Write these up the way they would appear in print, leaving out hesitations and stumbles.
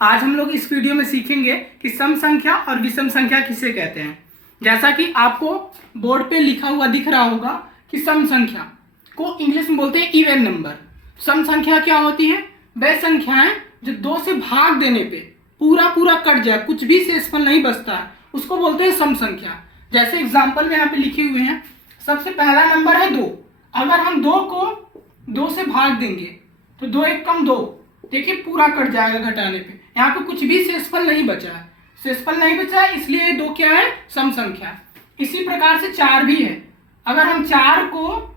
आज हम लोग इस वीडियो में सीखेंगे कि सम संख्या और विषम संख्या किसे कहते हैं। जैसा कि आपको बोर्ड पे लिखा हुआ दिख रहा होगा कि सम संख्या को इंग्लिश में बोलते हैं इवन नंबर। सम संख्या क्या होती है? वह संख्याएं जो दो से भाग देने पे पूरा पूरा कट जाए, कुछ भी शेषफल नहीं बचता है, उसको बोलते हैं सम संख्या। जैसे एग्जाम्पल में यहाँ पे लिखे हुए हैं, सबसे पहला नंबर है 2। अगर हम 2 को 2 से भाग देंगे तो 2 एक कम 2, देखिए पूरा कट जाएगा घटाने पे। यहाँ पे कुछ भी शेषफल नहीं बचा है, शेषफल नहीं बचा है, इसलिए 2 क्या है? सम संख्या। इसी प्रकार से 4 भी है। अगर हम 4 को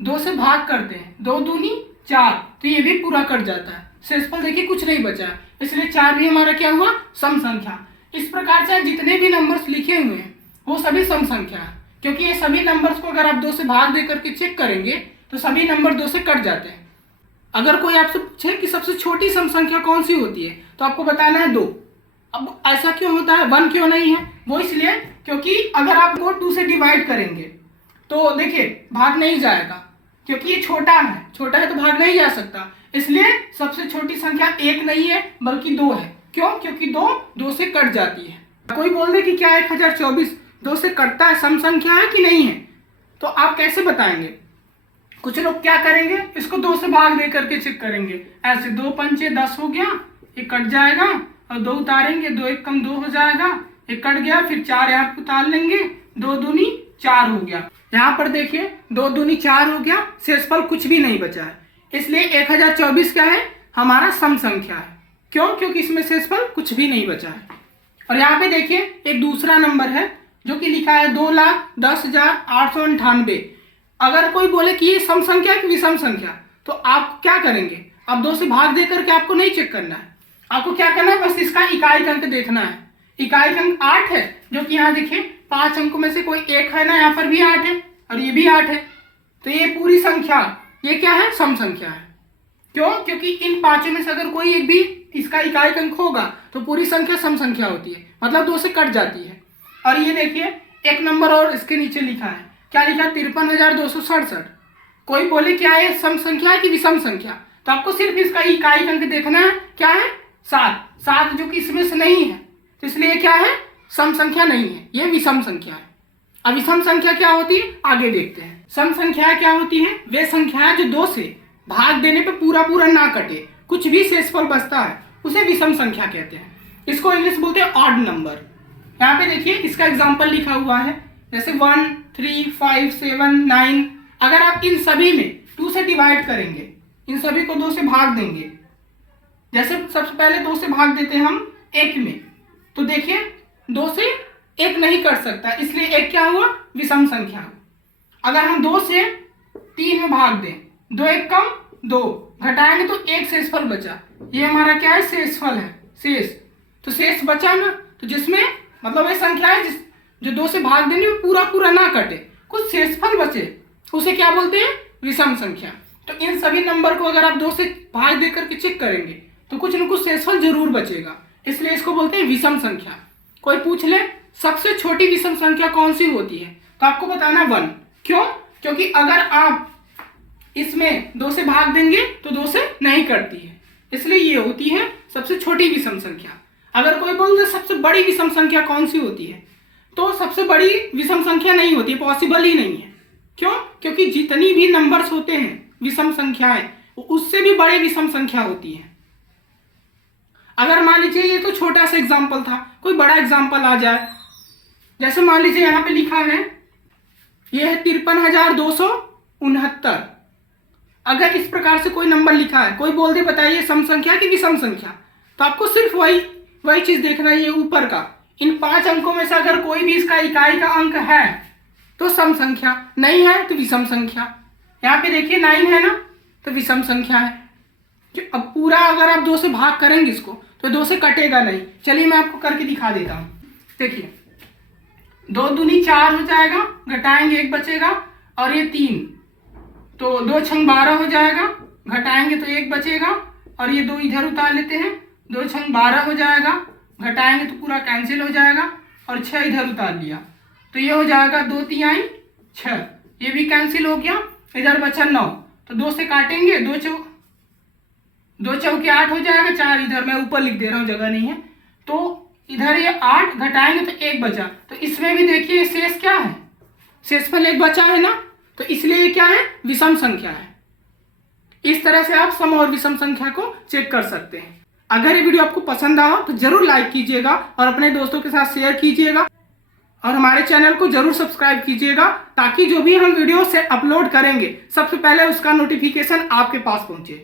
2 से भाग करते हैं, 2 दूनी 4, तो ये भी पूरा कट जाता है, शेषफल देखिए कुछ नहीं बचा है, इसलिए 4 भी हमारा क्या हुआ? सम संख्या। इस प्रकार से जितने भी नंबर्स लिखे हुए हैं वो सभी सम संख्या है, क्योंकि ये सभी नंबर्स को अगर आप 2 से भाग दे करके चेक करेंगे तो सभी नंबर 2 से कट जाते हैं। अगर कोई आपसे पूछे कि सबसे छोटी सम संख्या कौन सी होती है, तो आपको बताना है 2। अब ऐसा क्यों होता है, 1 क्यों नहीं है? वो इसलिए क्योंकि अगर आप को 2 से डिवाइड करेंगे तो देखिए भाग नहीं जाएगा, क्योंकि ये छोटा है तो भाग नहीं जा सकता, इसलिए सबसे छोटी संख्या 1 नहीं है बल्कि 2 है। क्यों? क्योंकि 2 से कट जाती है। कोई बोल दे कि क्या 1024 2 से कटता है, सम संख्या है कि नहीं है, तो आप कैसे बताएंगे? कुछ लोग क्या करेंगे, इसको 2 से भाग दे करके चेक करेंगे। ऐसे 2 पंचे 10 हो गया, ये कट जाएगा, और 2 उतारेंगे, 2 एक कम 2 हो जाएगा, ये कट गया, फिर 4 यहाँ पे उतार लेंगे, 2 दूनी 4 हो गया। यहाँ पर देखिए 2 दूनी 4 हो गया, शेषफल कुछ भी नहीं बचा है, इसलिए 1024 क्या है? हमारा सम संख्या है। क्यों? क्योंकि इसमें शेषफल कुछ भी नहीं बचा है। और यहाँ पे देखिए एक दूसरा नंबर है जो कि लिखा है 2,10,898। अगर कोई बोले कि ये सम संख्या कि विषम संख्या, तो आप क्या करेंगे? अब 2 से भाग दे करके आपको नहीं चेक करना है, आपको क्या करना है? बस इसका इकाई अंक देखना है। इकाई अंक 8 है, जो कि यहाँ देखिए 5 अंकों में से कोई एक है ना, यहाँ पर भी 8 है और ये भी 8 है, तो ये पूरी संख्या ये क्या है? सम संख्या है। क्यों? क्योंकि इन 5 में से अगर कोई एक भी इसका इकाई अंक होगा तो पूरी संख्या सम संख्या होती है, मतलब 2 से कट जाती है। और ये देखिए एक नंबर और इसके नीचे लिखा है, क्या लिखा है? 53,267। कोई बोले क्या है, सम संख्या है कि विषम संख्या, तो आपको सिर्फ इसका इकाई अंक देखना है, क्या है? 7, जो कि इसमें से नहीं है, तो इसलिए क्या है? सम संख्या नहीं है, यह विषम संख्या है। अब विषम संख्या क्या होती है, आगे देखते हैं। सम संख्या क्या होती है? वे संख्याएं जो 2 से भाग देने पे पूरा पूरा ना कटे, कुछ भी शेषफल बचता है, उसे विषम संख्या कहते हैं। इसको इंग्लिश बोलते हैं ऑड नंबर। यहाँ पे देखिए इसका एग्जाम्पल लिखा हुआ है, जैसे 1, 3, 5, 7, 9। अगर आप इन सभी में 2 से डिवाइड करेंगे, इन सभी को 2 से भाग देंगे, जैसे सबसे पहले 2 से भाग देते हैं हम 1 में, तो देखिए 2 से 1 नहीं कट सकता, इसलिए 1 क्या हुआ? विषम संख्या। अगर हम 2 से 3 में भाग दें, 2 एक कम 2, घटाएंगे तो 1 शेषफल बचा, ये हमारा क्या है? शेषफल है, शेष। तो शेष बचा ना, तो जिसमें मतलब वह संख्या है जो 2 से भाग देने में पूरा पूरा ना कटे, कुछ शेषफल बचे, उसे क्या बोलते हैं? विषम संख्या। तो इन सभी नंबर को अगर आप 2 से भाग दे करके चेक करेंगे तो कुछ न कुछ शेषफल जरूर बचेगा, इसलिए इसको बोलते हैं विषम संख्या। कोई पूछ ले सबसे छोटी विषम संख्या कौन सी होती है, तो आपको बताना 1। क्यों? क्योंकि अगर आप इसमें 2 से भाग देंगे तो 2 से नहीं कटती है, इसलिए ये होती है सबसे छोटी विषम संख्या। अगर कोई बोल दे सबसे बड़ी विषम संख्या कौन सी होती है, तो सबसे बड़ी विषम संख्या नहीं होती, पॉसिबल ही नहीं है। क्यों? क्योंकि जितनी भी नंबर्स होते हैं विषम संख्याएं, उससे भी बड़ी विषम संख्या होती है। अगर मान लीजिए ये तो छोटा सा एग्जाम्पल था, कोई बड़ा एग्जाम्पल आ जाए, जैसे मान लीजिए यहाँ पे लिखा है ये है 53,269। अगर इस प्रकार से कोई नंबर लिखा है, कोई बोल दे बताइए सम संख्या कि विषम संख्या, तो आपको सिर्फ वही चीज देखना है, ये ऊपर का इन 5 अंकों में से अगर कोई भी इसका इकाई का अंक है तो सम संख्या, नहीं है तो विषम संख्या। यहाँ पे देखिए 9 है ना, तो विषम संख्या है। अब पूरा अगर आप 2 से भाग करेंगे इसको तो 2 से कटेगा नहीं। चलिए मैं आपको करके दिखा देता हूँ। देखिए 2 दूनी 4 हो जाएगा, घटाएंगे 1 बचेगा, और ये 3, तो 2 छंग 12 हो जाएगा, घटाएंगे तो 1 बचेगा, और ये 2 इधर उतार लेते हैं, 2 छंग 12 हो जाएगा, घटाएंगे तो पूरा कैंसिल हो जाएगा, और 6 इधर उतार लिया, तो ये हो जाएगा 2 तिहाई 6, ये भी कैंसिल हो गया, इधर बचा 9, तो 2 से काटेंगे, 2 चौके 8 हो जाएगा, 4 इधर मैं ऊपर लिख दे रहा हूँ, जगह नहीं है। तो इधर ये 8 घटाएंगे तो 1 बचा, तो इसमें भी देखिए शेष क्या है, शेषफल 1 बचा है ना, तो इसलिए ये क्या है, विषम संख्या है। इस तरह से आप सम और विषम संख्या को चेक कर सकते हैं। अगर ये वीडियो आपको पसंद आया तो जरूर लाइक कीजिएगा और अपने दोस्तों के साथ शेयर कीजिएगा और हमारे चैनल को जरूर सब्सक्राइब कीजिएगा, ताकि जो भी हम वीडियो से अपलोड करेंगे सबसे पहले उसका नोटिफिकेशन आपके पास पहुंचे।